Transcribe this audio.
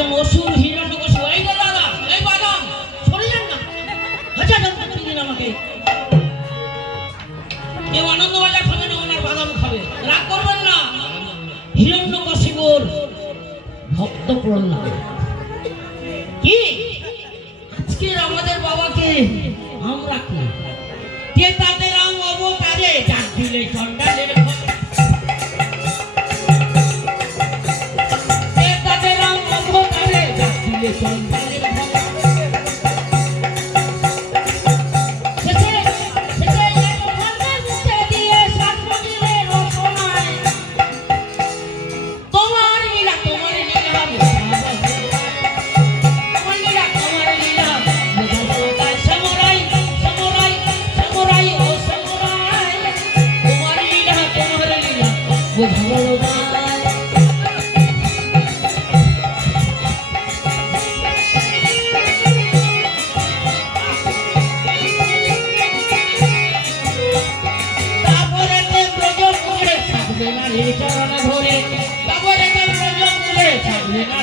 একজন অসুর হিরণ্যকশিপু, এই যে দাদা, এই বাদাম সরে যান না, হাজার হাজার দিন আমাকে। কেউ আনন্দবাজার খাবে না, ওনার বাদাম খাবে, রাগ করবেন না। হিরণ্যকশিপুর ভক্ত প্রহ্লাদ কি আজকের আমাদের বাবাকে আমরা কি কে তাদের অবতারে ডাক দিলে চন্ডালের কে তাদের অবতারে ডাক দিলে চন্ডালের চরণ ধরে বাবরে ব্রজ মূলে ছাড়লে না